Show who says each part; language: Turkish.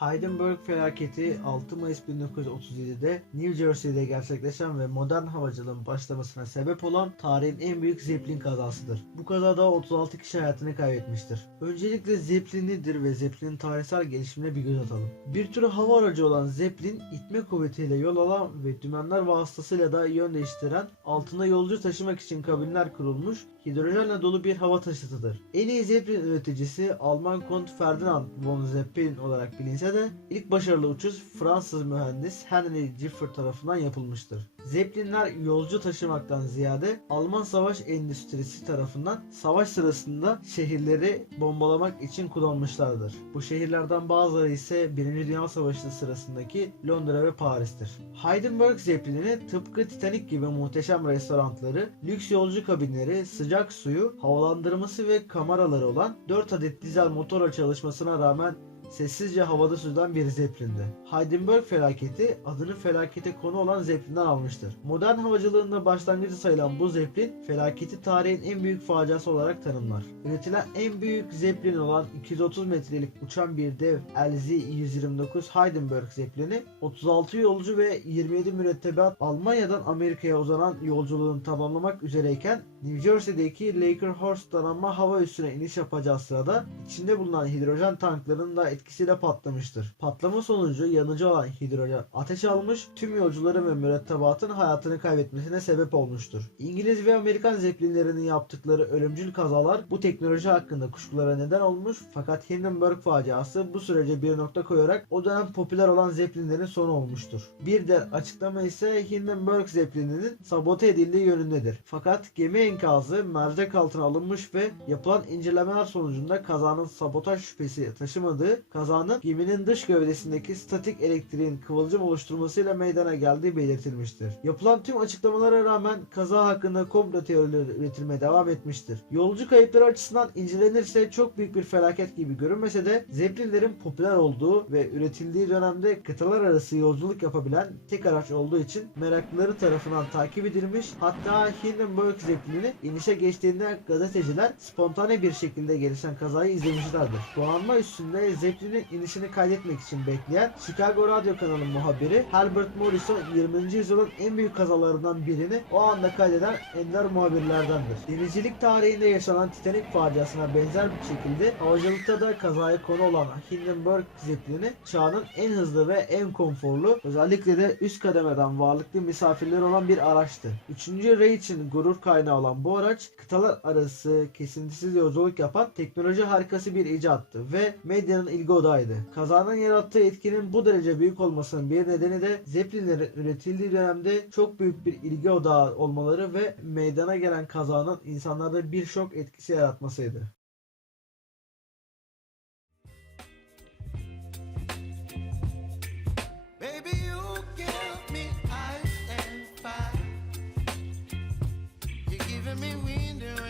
Speaker 1: Hindenburg felaketi 6 Mayıs 1937'de New Jersey'de gerçekleşen ve modern havacılığın başlamasına sebep olan tarihin en büyük Zeppelin kazasıdır. Bu kazada 36 kişi hayatını kaybetmiştir. Öncelikle Zeppelin nedir ve Zeppelin'in tarihsel gelişimine bir göz atalım. Bir tür hava aracı olan Zeppelin itme kuvvetiyle yol alan ve dümenler vasıtasıyla da yön değiştiren altında yolcu taşımak için kabinler kurulmuş hidrojenle dolu bir hava taşıtıdır. En iyi Zeppelin üreticisi Alman Kont Ferdinand von Zeppelin olarak bilinse de ilk başarılı uçuş Fransız mühendis Henry Giffard tarafından yapılmıştır. Zeppelinler yolcu taşımaktan ziyade Alman savaş endüstrisi tarafından savaş sırasında şehirleri bombalamak için kullanmışlardır. Bu şehirlerden bazıları ise 1. Dünya Savaşı sırasındaki Londra ve Paris'tir. Hindenburg Zeppelin'i tıpkı Titanic gibi muhteşem restoranları, lüks yolcu kabinleri, sıcak suyu, havalandırması ve kameraları olan 4 adet dizel motorla çalışmasına rağmen sessizce havada süzülen bir Zeppelin'di. Hindenburg felaketi adını felakete konu olan Zeppelin'den almıştır. Modern havacılığında başlangıcı sayılan bu Zeppelin felaketi tarihin en büyük faciası olarak tanımlar. Üretilen en büyük Zeppelin olan 230 metrelik uçan bir dev LZ-129 Hindenburg Zeppelin'i 36 yolcu ve 27 mürettebat Almanya'dan Amerika'ya uzanan yolculuğunu tamamlamak üzereyken New Jersey'deki Lakerhurst donanma hava üssüne iniş yapacağı sırada içinde bulunan hidrojen tanklarının da etkisiyle patlamıştır. Patlama sonucu yanıcı olan hidrojen ateş almış tüm yolcuların ve mürettebatın hayatını kaybetmesine sebep olmuştur. İngiliz ve Amerikan zeppelinlerinin yaptıkları ölümcül kazalar bu teknoloji hakkında kuşkulara neden olmuş fakat Hindenburg faciası bu sürece bir nokta koyarak o dönem popüler olan zeppelinlerin sonu olmuştur. Bir de açıklama ise Hindenburg zeppelininin sabote edildiği yönündedir. Fakat gemi enkazı mercek altına alınmış ve yapılan incelemeler sonucunda kazanın sabotaj şüphesi taşımadığı, kazanın geminin dış gövdesindeki statik elektriğin kıvılcım oluşturmasıyla meydana geldiği belirtilmiştir. Yapılan tüm açıklamalara rağmen kaza hakkında komplo teorileri üretilmeye devam etmiştir. Yolcu kayıpları açısından incelenirse çok büyük bir felaket gibi görünmese de Zeppelinlerin popüler olduğu ve üretildiği dönemde kıtalar arası yolculuk yapabilen tek araç olduğu için meraklıları tarafından takip edilmiş hatta Hindenburg Zeppelin'i inişe geçtiğinde gazeteciler spontane bir şekilde gelişen kazayı izlemişlerdir. Donanma üstünde Zeppelin'in inişini kaydetmek için bekleyen Chicago Radyo kanalı muhabiri Herbert Morrison 20. yüzyılın en büyük kazalarından birini o anda kaydeden ender muhabirlerdendir. Denizcilik tarihinde yaşanan Titanic faciasına benzer bir şekilde havacılıkta da kazaya konu olan Hindenburg Zeppelin'i çağının en hızlı ve en konforlu özellikle de üst kademeden varlıklı misafirleri olan bir araçtı. 3. Ray için gurur kaynağı olan bu araç kıtalar arası kesintisiz yolculuk yapan teknoloji harikası bir icattı ve medyanın ilgi odağıydı. Kazanın yarattığı etkinin bu derece büyük olmasının bir nedeni de Zeppelinlerin üretildiği dönemde çok büyük bir ilgi odağı olmaları ve meydana gelen kazanın insanlarda bir şok etkisi yaratmasıydı. giving me it